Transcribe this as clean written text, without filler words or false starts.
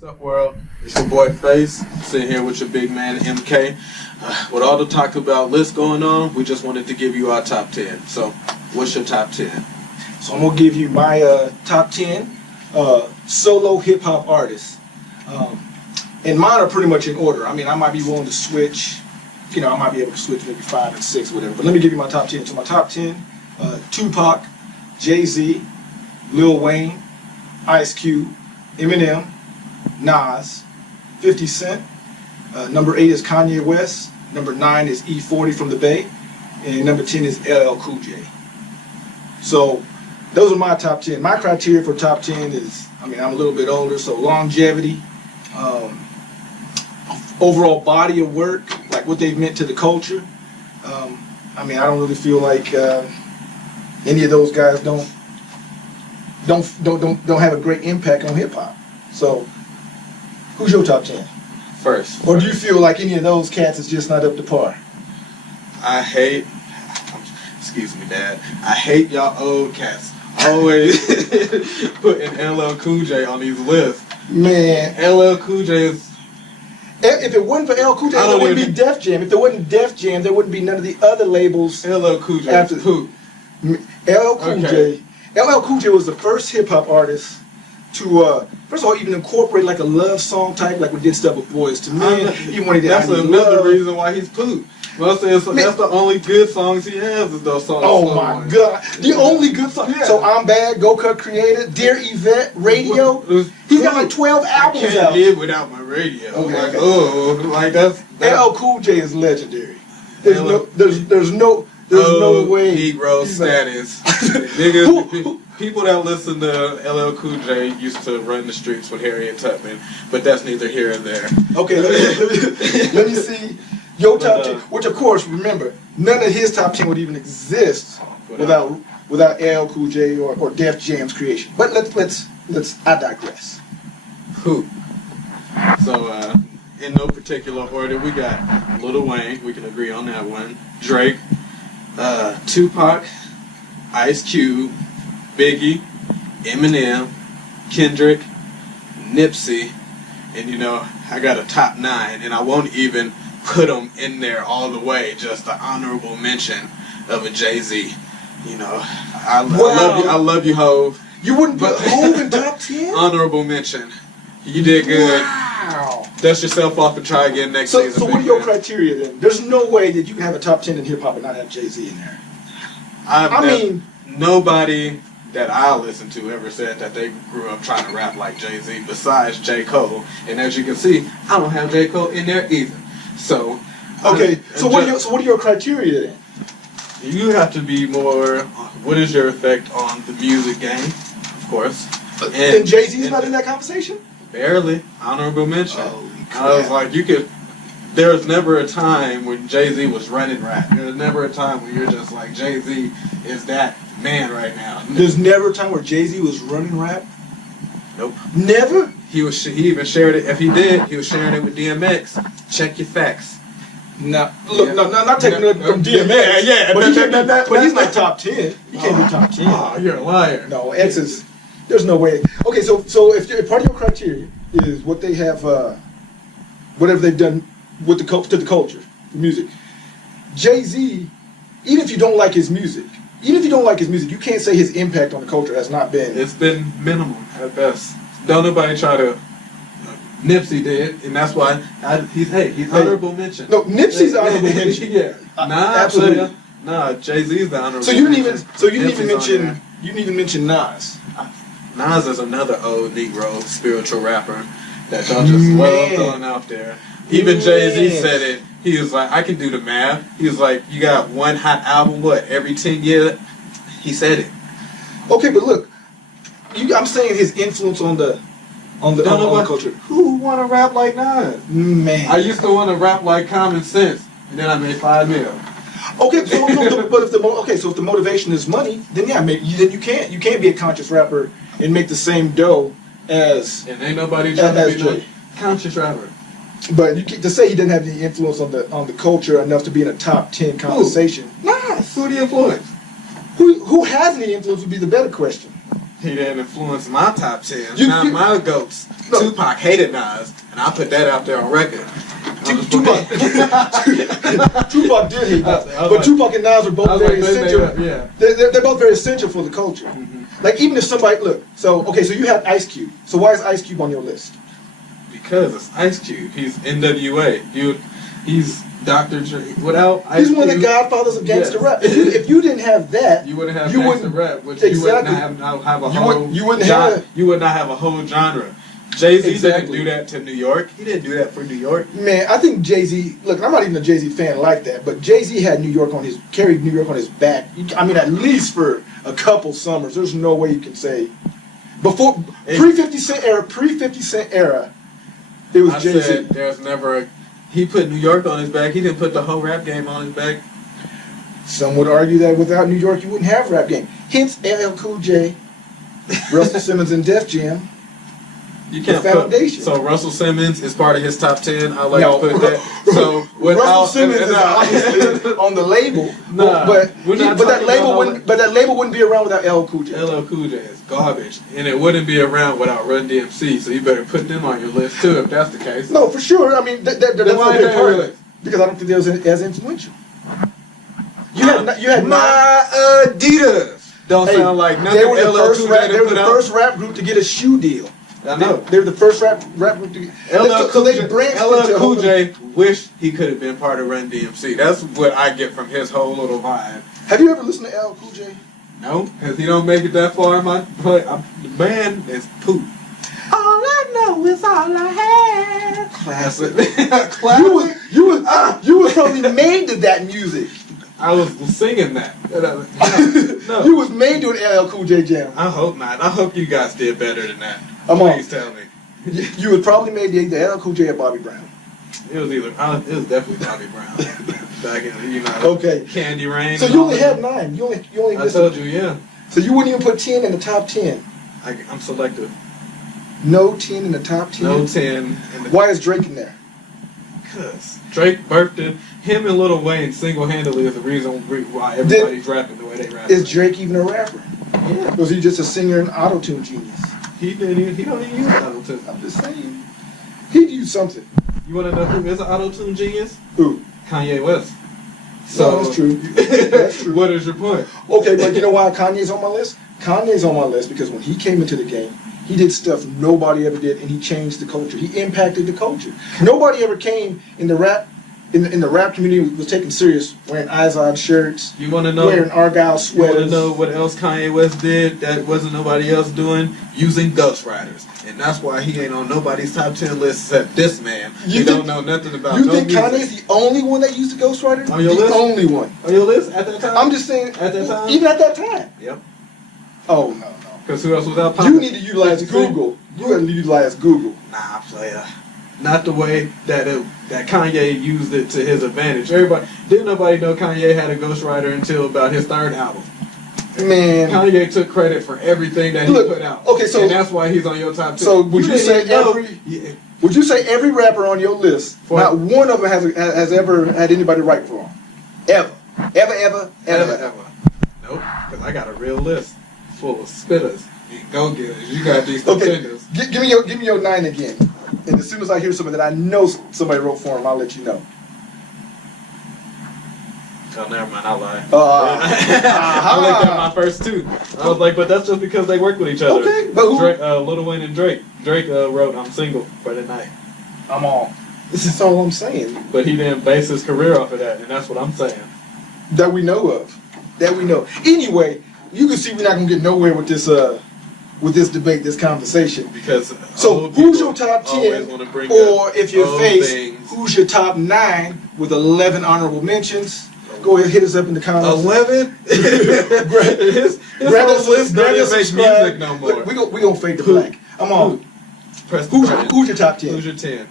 What's up, world? It's your boy Face, sitting here with your big man MK. With all the talk about lists going on, we just wanted to give you our top 10. So, what's your top 10? So I'm gonna give you my top 10 solo hip hop artists, and mine are pretty much in order. I mean, I might be willing to switch. You know, I might be able to switch maybe 5 and 6 or whatever. But let me give you my top 10. So my top 10: Tupac, Jay-Z, Lil Wayne, Ice Cube, Eminem, Nas, 50 Cent. Number 8 is Kanye West. Number 9 is E40 from the Bay, and number 10 is LL Cool J. So those are my top 10. My criteria for top 10 is, I mean, I'm a little bit older, so longevity, overall body of work, like what they've meant to the culture. I mean, I don't really feel like any of those guys don't have a great impact on hip hop. So, who's your top 10? First. Or do you feel like any of those cats is just not up to par? Excuse me, Dad. I hate y'all old cats always putting LL Cool J on these lists. Man, LL Cool J is... If it wasn't for LL Cool J, there wouldn't be Def Jam. If there wasn't Def Jam, there wouldn't be none of the other labels. LL Cool J after is poop. LL Cool J. LL Cool J was the first hip hop artist to, first of all, even incorporate like a love song type, like we did stuff with Boys to Men. Even when he did That's another reason why he's poop. That's the only good songs he has is those songs. Oh my God, the only good song. Yeah. So I'm Bad, Go Cut Creator, Dear Yvette, Radio. He's got like 12 albums I can't live without my radio. Okay. Like that's LL Cool J is legendary. There's no way. Negro status. Niggas, people that listen to LL Cool J used to run the streets with Harriet Tubman, but that's neither here or there. Okay, let me see your top 10. Which, of course, remember, none of his top 10 would even exist without LL Cool J or Def Jam's creation. But I digress. Who? So, in no particular order, we got Lil Wayne. We can agree on that one. Drake, Tupac, Ice Cube, Biggie, Eminem, Kendrick, Nipsey, and you know, I got a top 9, and I won't even put them in there all the way, just the honorable mention of a Jay-Z. You know, I love you, Hov. You wouldn't put Hov in top 10? Honorable mention. You did good. Wow. Dust yourself off and try again next season. So what are your criteria then? There's no way that you can have a top 10 in hip-hop and not have Jay-Z in there. I mean, nobody that I listened to ever said that they grew up trying to rap like Jay-Z besides J. Cole. And as you can see, I don't have J. Cole in there either. So, okay. So what are your criteria then? You have to be more, what is your effect on the music game, of course. And Jay-Z's not in that conversation? Barely. Honorable mention. Holy crap. I was like, there was never a time when Jay-Z was running rap. There was never a time when you're just like, Jay-Z is that man right now. There's never a time where Jay-Z was running rap? Nope. Never? He even shared it. If he did, he was sharing it with DMX. Check your facts. No, look, no, not taking it from DMX. Yeah, but he's not top 10. He can't be top 10. Oh, you're a liar. No, X is. There's no way. Okay, so if part of your criteria is what they have, whatever they've done with to the culture, the music. Jay-Z, even if you don't like his music, you can't say his impact on the culture has not been. It's been minimal at best. Don't nobody try to. Nipsey did, and that's why he's honorable mention. No, Nipsey's honorable mention. Yeah, absolutely. Nah, Jay-Z's the honorable. So you didn't even mention Nas. Nas is another old Negro spiritual rapper that y'all just love throwing out there. Even Jay-Z said it. He was like, I can do the math. He was like, you got one hot album, every 10 years? He said it. Okay, but look, I'm saying his influence on the culture. Who want to rap like Nas? Man. I used to want to rap like Common Sense, and then I made $5 million. Okay, so if the motivation is money, then yeah, then you can't be a conscious rapper and make the same dough as. And ain't nobody trying to be a conscious rapper. But to say he didn't have any influence on the culture enough to be in a top 10 conversation. Nas. Who the influence? Who has any influence would be the better question. He didn't influence my top 10. You- My goats. No. Tupac hated Nas, and I put that out there on record. Tupac did hate Nas, I was but like- Tupac and Nas are both very they made essential. up, yeah. They're both very essential for the culture. Like even if somebody look, so you have Ice Cube. So why is Ice Cube on your list? Because it's Ice Cube. He's NWA. He's Dr. Dre. Without Ice He's one of the Cube, godfathers of gangster yes. rap. If you didn't have that, you wouldn't have you gangster wouldn't- rap, which exactly. you would not have a You whole. wouldn't have- You would not have a whole genre. Jay-Z Exactly. didn't do that to New York. He didn't do that for New York. Man, I think Jay-Z. Look, I'm not even a Jay-Z fan like that, but Jay-Z had carried New York on his back. I mean, at least for a couple summers. There's no way you can say before pre-50 Cent era. It was I Jay-Z. said there's never. He put New York on his back. He didn't put the whole rap game on his back. Some would argue that without New York, you wouldn't have rap game. Hence, LL Cool J, Russell Simmons, and Def Jam. You can't The foundation. put. So Russell Simmons is part of his top 10. I like No. to put that. So without Russell Simmons is obviously on the label, Nah, but we're not that talking label about wouldn't. But that label wouldn't be around without LL Cool J. LL Cool J is garbage, and it wouldn't be around without Run DMC. So you better put them on your list too, if that's the case. No, for sure. I mean, that's Then a why big ain't part of they it. Because I don't think they was as influential. You had nine. my Adidas. Don't Hey, sound like nothing they were the LL first Cool rap. J They to were put the out. first rap group to get a shoe deal. I know. They were the first rap group to get. LL So Cool they J, branched LL into Cool J wished he could have been part of Run DMC. That's what I get from his whole little vibe. Have you ever listened to LL Cool J? No, because he don't make it that far in my play. The band is poop. All I know is all I have. Classic. Classic. You was probably made to that music. I was singing that. No. You was made to an LL Cool J jam. I hope not. I hope you guys did better than that. I'm on. Please tell me. You was probably made to either LL Cool J or Bobby Brown. It was definitely Bobby Brown. Back in Okay. Candy Rain. So and you all only that. had 9. You only I missed. told you, yeah. So you wouldn't even put 10 in the top 10. I'm selective. No 10 in the top 10. No 10. In the Why is Drake in there? Because Drake birthed it. Him and Lil Wayne single-handedly is the reason why everybody's rapping the way they rap. Is Drake even a rapper? Yeah. Was he just a singer and auto-tune genius? He don't even use auto-tune. I'm just saying. He'd use something. You want to know who is an auto-tune genius? Who? Kanye West. No, that's true. That's true. What is your point? Okay, but you know why Kanye's on my list? Kanye's on my list because when he came into the game, he did stuff nobody ever did, and he changed the culture. He impacted the culture. Nobody ever came in the rap community was taken serious wearing Izod shirts, You want to know? wearing Argyle You want to sweaters. know what else Kanye West did that wasn't nobody else doing? Using ghostwriters. And that's why he ain't on nobody's top 10 list except this man. You He think- don't know nothing about You no think music. Kanye's the only one that used a ghostwriter? On your the list? only one. On your list at that time? I'm just saying. At that time? Even at that time. Yep. Oh no. Because who else was out You popping? need to utilize 50 Cent? Google. You got to utilize Google. Nah, player. Not the way that Kanye used it to his advantage. Didn't nobody know Kanye had a ghostwriter until about his third album. Man. Kanye took credit for everything that he Look, put out. okay, so- and that's why he's on your top 10. So would you didn't say even know- every- Yeah. Would you say every rapper on your list, not one of them has ever had anybody write for him? Ever. Nope, because I got a real list full of spitters and go-getters. You got these Okay, contenders. give me your 9 again. And as soon as I hear something that I know somebody wrote for him, I'll let you know. Oh, never mind, I lied. Uh-huh. I looked at my first 2. I was like, but that's just because they work with each other. Okay, but who? Drake, Lil Wayne and Drake. Drake wrote "I'm Single" for the night, I'm on. This is all I'm saying but he didn't base his career off of that, and that's what I'm saying. that we know of. That we know. Anyway, you can see we're not gonna get nowhere with this debate, this conversation. Because So old who's people your top always 10, wanna bring or up if you're old Face, things. who's your top 9 with 11 honorable mentions? Go ahead, hit us up in the comments. 11? his Grab whole us, list grab don't us, even make subscribe. music no more. Look, we gonna fade to black. I'm on. Press the button. Who's your top 10? Who's your 10?